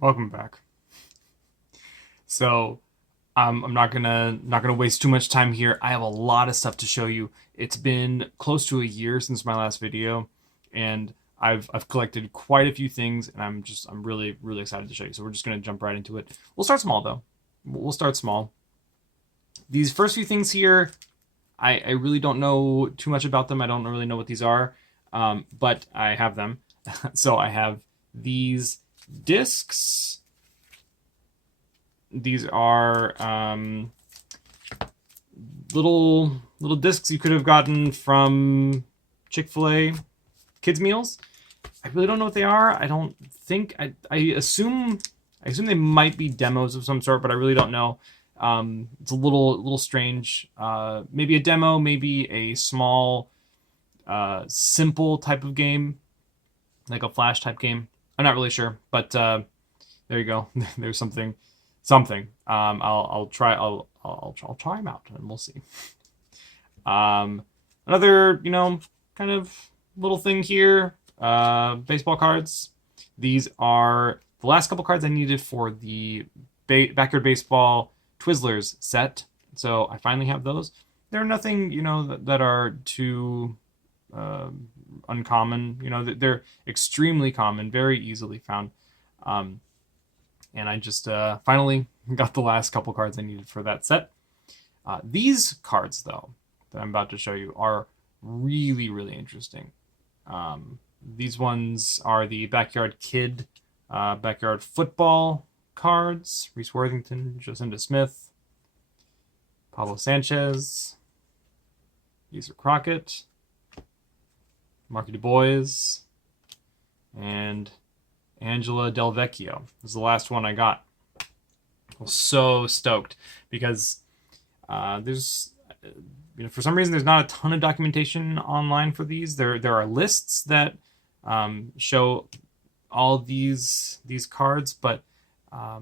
Welcome back. So, I'm not gonna waste too much time here. I have a lot of stuff to show you. It's been close to a year since my last video, and I've collected quite a few things, and I'm really excited to show you. So we're just gonna jump right into it. We'll start small though. We'll start small. These first few things here, I really don't know too much about them. I don't really know what these are, but I have them. So I have these discs. These are little discs you could have gotten from Chick-fil-A kids meals. I really don't know what they are. I don't think I assume they might be demos of some sort, but I really don't know. It's a little strange. Maybe a demo, maybe a small simple type of game, like a flash type game. I'm not really sure, but there you go. There's something. I'll try them out and we'll see. Another kind of little thing here. Baseball cards. These are the last couple cards I needed for the backyard baseball Twizzlers set. So I finally have those. They're nothing that are too uncommon. They're extremely common, very easily found. And I just finally got the last couple cards I needed for that set. These cards, though, that I'm about to show you are really interesting. These ones are the Backyard Kid, Backyard Football cards. Reese Worthington, Jocinda Smith, Pablo Sanchez, Lisa Crockett, Marky Du Bois, and Angela Del Vecchio. This is the last one I got. I was so stoked because there's for some reason there's not a ton of documentation online for these. There are lists that show all these cards, but I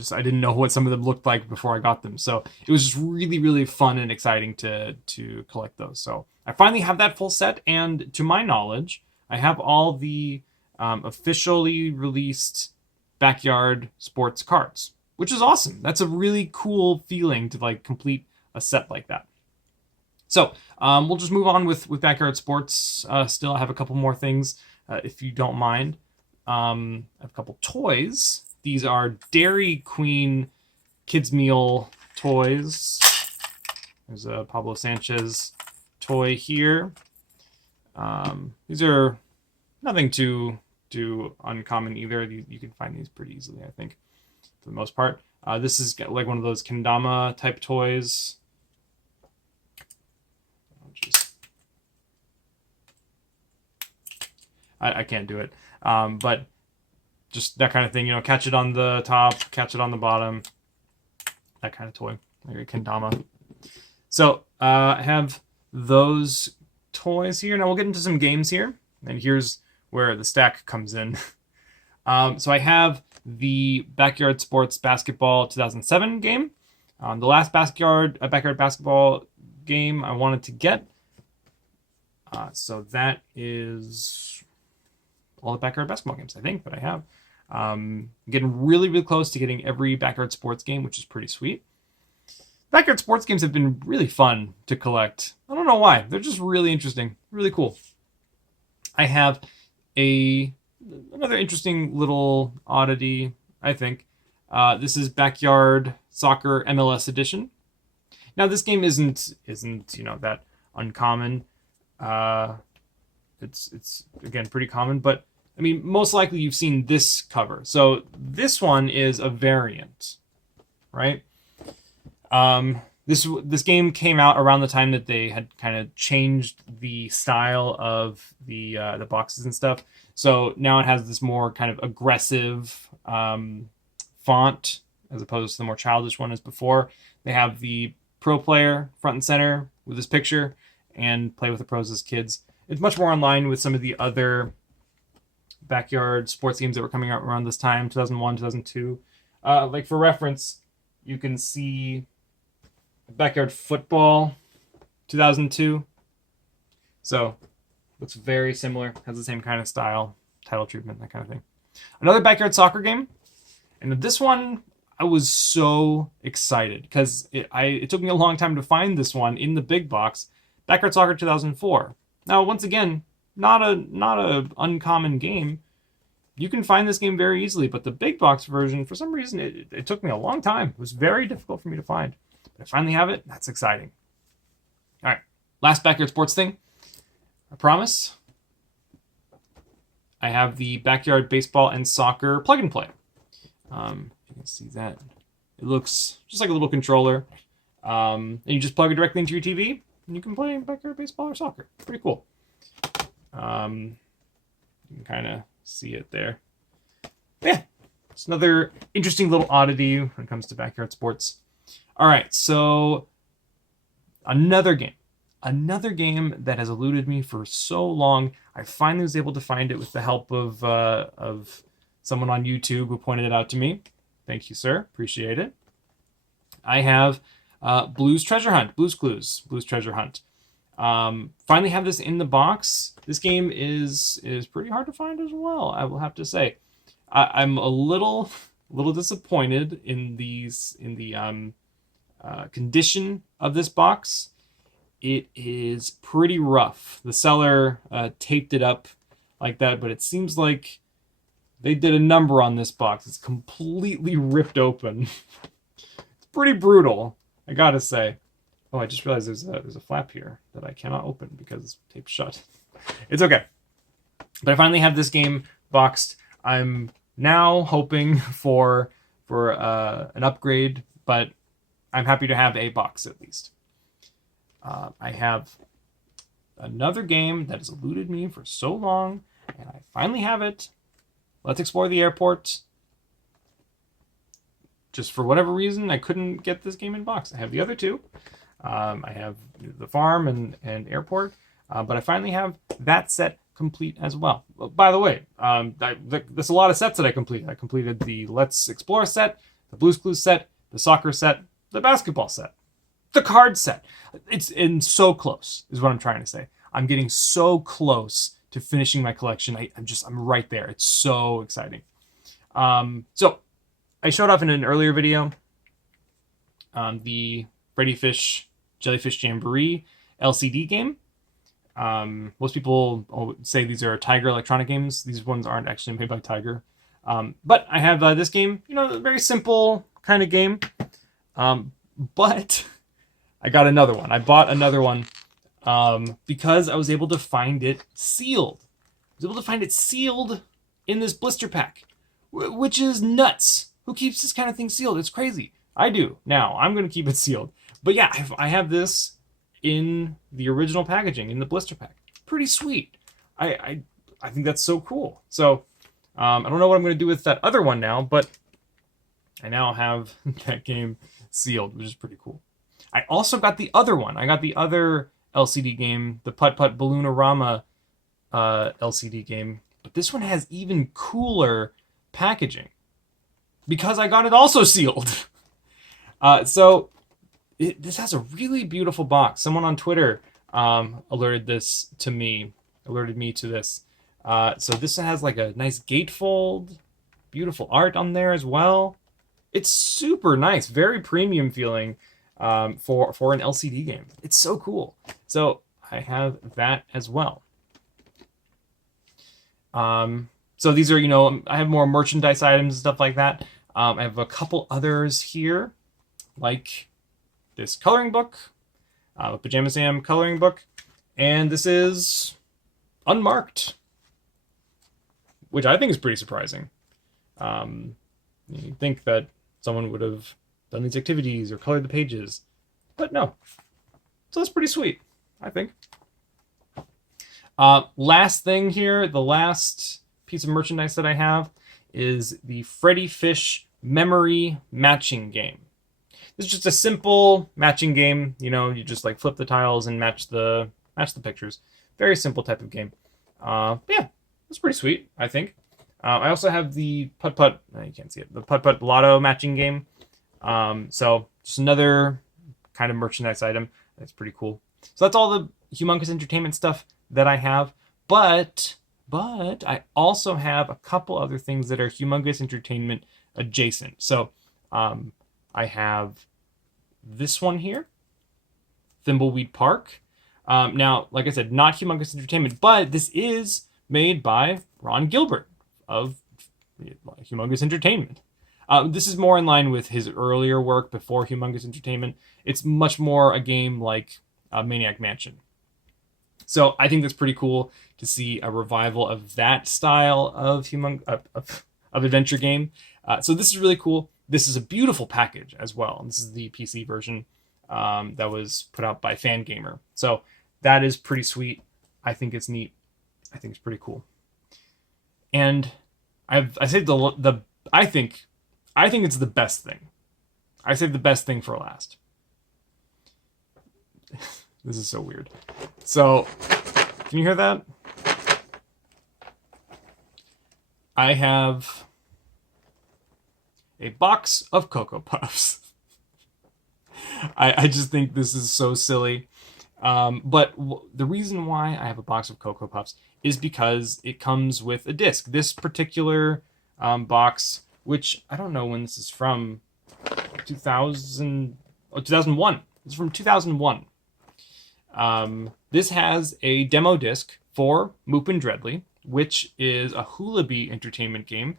didn't know what some of them looked like before I got them. So it was just really fun and exciting to collect those. So I finally have that full set, and to my knowledge, I have all the officially released backyard sports cards, which is awesome. That's a really cool feeling to complete a set like that. So we'll just move on with backyard sports. Still, I have a couple more things if you don't mind. I have a couple toys. These are Dairy Queen kids meal toys. There's a Pablo Sanchez toy here. These are nothing too uncommon either. You can find these pretty easily, I think, for the most part. This is like one of those kendama type toys. Oh, jeez. I can't do it. But just that kind of thing, catch it on the top, catch it on the bottom. That kind of toy, like a kendama. So I have those toys here. Now we'll get into some games here. And here's where the stack comes in. So I have the Backyard Sports Basketball 2007 game. The last backyard basketball game I wanted to get. So that is all the backyard basketball games, I think, that I have. Getting really close to getting every backyard sports game, which is pretty sweet. Backyard sports games have been really fun to collect. I don't know why. They're just really interesting, really cool. I have another interesting little oddity, I think. This is Backyard Soccer MLS Edition. Now this game isn't that uncommon. It's again pretty common, but I mean most likely you've seen this cover. So this one is a variant, right? This game came out around the time that they had kind of changed the style of the boxes and stuff. So now it has this more kind of aggressive font as opposed to the more childish one as before. They have the pro player front and center with this picture and play with the pros as kids. It's much more in line with some of the other backyard sports games that were coming out around this time, 2001, 2002. Like for reference, you can see Backyard Football 2002. So looks very similar, has the same kind of style, title treatment, that kind of thing. Another backyard soccer game. And this one, I was so excited because it took me a long time to find this one in the big box. Backyard Soccer 2004. Now, once again, not a uncommon game. You can find this game very easily, but the big box version, for some reason, it took me a long time. It was very difficult for me to find. But I finally have it. That's exciting. All right, last backyard sports thing. I promise. I have the backyard baseball and soccer plug and play. You can see that. It looks just like a little controller. And you just plug it directly into your TV, and you can play backyard baseball or soccer. Pretty cool. You can kind of see it there. But yeah, it's another interesting little oddity when it comes to backyard sports. All right, so another game that has eluded me for so long. I finally was able to find it with the help of someone on YouTube who pointed it out to me. Thank you, sir. Appreciate it. I have Blues Clues Treasure Hunt. Finally have this in the box. This game is pretty hard to find as well, I will have to say. I'm a little disappointed in the condition of this box. It is pretty rough. The seller taped it up like that, but it seems like they did a number on this box. It's completely ripped open. It's pretty brutal, I gotta say. Oh, I just realized there's a flap here that I cannot open because it's taped shut. It's okay. But I finally have this game boxed. I'm now hoping for an upgrade, but I'm happy to have a box at least. I have another game that has eluded me for so long, and I finally have it. Let's Explore the Airport. Just for whatever reason, I couldn't get this game in box. I have the other two. I have the farm and airport, but I finally have that set complete as well. By the way, there's a lot of sets that I completed. I completed the Let's Explore set, the Blues Clues set, the soccer set, the basketball set, the card set. It's so close, is what I'm trying to say. I'm getting so close to finishing my collection. I'm right there. It's so exciting. So I showed off in an earlier video the Freddy Fish Jellyfish Jamboree LCD game. Most people say these are Tiger Electronic games. These ones aren't actually made by Tiger. But I have this game, a very simple kind of game. But I got another one. I bought another one because I was able to find it sealed. I was able to find it sealed in this blister pack, which is nuts. Who keeps this kind of thing sealed? It's crazy. I do. Now, I'm going to keep it sealed. But yeah, I have this in the original packaging, in the blister pack. Pretty sweet. I think that's so cool. So, I don't know what I'm going to do with that other one now, but I now have that game sealed, which is pretty cool. I also got the other one. I got the other LCD game, the Putt Putt Balloon-O-Rama LCD game. But this one has even cooler packaging because I got it also sealed. So this has a really beautiful box. Someone on Twitter alerted me to this. So this has like a nice gatefold, beautiful art on there as well. It's super nice, very premium feeling for an LCD game. It's so cool. So I have that as well. So these are, I have more merchandise items and stuff like that. I have a couple others here, like this coloring book, a Pajama Sam coloring book, and this is unmarked, which I think is pretty surprising. You'd think that someone would have done these activities or colored the pages, but no. So that's pretty sweet, I think. Last thing here, the last piece of merchandise that I have is the Freddy Fish Memory Matching Game. This is just a simple matching game. You just like flip the tiles and match the pictures. Very simple type of game. Yeah, it's pretty sweet, I think. I also have the Putt Putt, you can't see it, the Putt Putt Lotto matching game. So just another kind of merchandise item. That's pretty cool. So that's all the Humongous Entertainment stuff that I have. But but I also have a couple other things that are Humongous Entertainment adjacent. So I have this one here, Thimbleweed Park. Now, like I said, not Humongous Entertainment, but this is made by Ron Gilbert of Humongous Entertainment. This is more in line with his earlier work before Humongous Entertainment. It's much more a game like Maniac Mansion. So I think that's pretty cool to see a revival of that style of adventure game. So this is really cool. This is a beautiful package as well. This is the PC version that was put out by Fangamer. So that is pretty sweet. I think it's neat. I think it's pretty cool. And I saved I think it's the best thing. I saved the best thing for last. This is so weird. So, can you hear that? I have a box of Cocoa Puffs. I just think this is so silly. But the reason why I have a box of Cocoa Puffs is because it comes with a disc. This particular box, which I don't know when this is from, 2001. It's from 2001. This has a demo disc for Moop and Dreadly, which is a Hula Bee Entertainment game,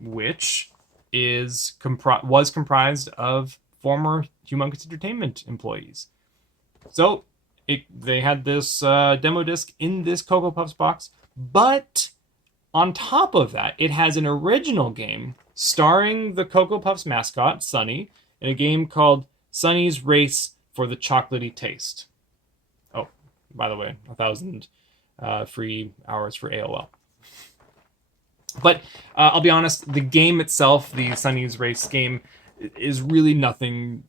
which was comprised of former Humongous Entertainment employees. So they had this demo disc in this Cocoa Puffs box, but on top of that, it has an original game starring the Cocoa Puffs mascot, Sunny, in a game called Sunny's Race for the Chocolatey Taste. Oh, by the way, 1,000 free hours for AOL. But I'll be honest, the game itself, the Sunny's Race game, is really nothing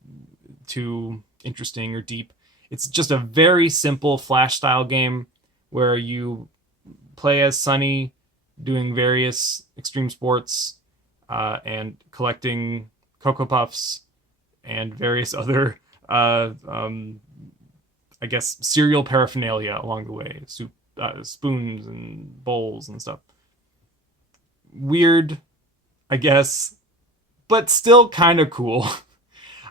too interesting or deep. It's just a very simple Flash-style game where you play as Sunny doing various extreme sports and collecting Cocoa Puffs and various other, I guess, cereal paraphernalia along the way. Spoons and bowls and stuff. Weird, I guess, but still kind of cool.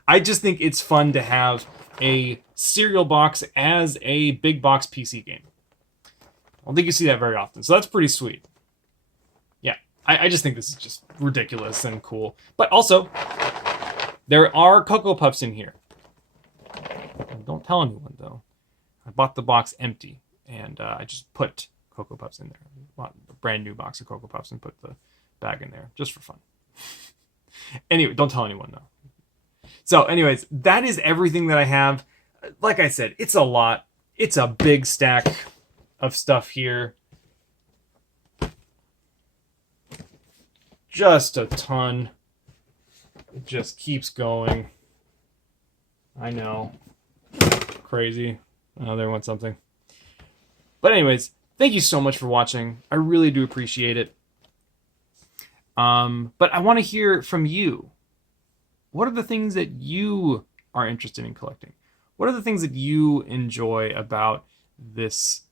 I just think it's fun to have a cereal box as a big box PC game. I don't think you see that very often, so that's pretty sweet. Yeah, I just think this is just ridiculous and cool. But also, there are Cocoa Puffs in here. Don't tell anyone, though. I bought the box empty, and I just put Cocoa Puffs in there. Bought a brand new box of Cocoa Puffs and put the bag in there, just for fun. Anyway, don't tell anyone, though. So, anyways, that is everything that I have. Like I said, it's a lot. It's a big stack of stuff here. Just a ton. It just keeps going. I know. Crazy. Oh, there went something. But anyways, thank you so much for watching. I really do appreciate it. But I want to hear from you. What are the things that you are interested in collecting? What are the things that you enjoy about these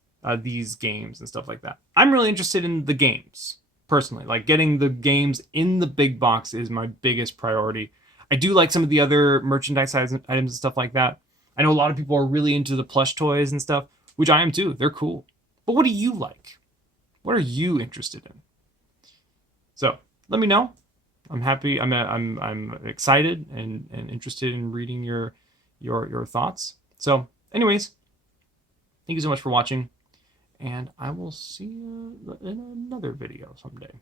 games and stuff like that? I'm really interested in the games, personally. Like, getting the games in the big box is my biggest priority. I do like some of the other merchandise items and stuff like that. I know a lot of people are really into the plush toys and stuff, which I am too. They're cool. But what do you like? What are you interested in? So let me know. I'm happy. I'm excited and interested in reading your thoughts. So, anyways, thank you so much for watching, and I will see you in another video someday.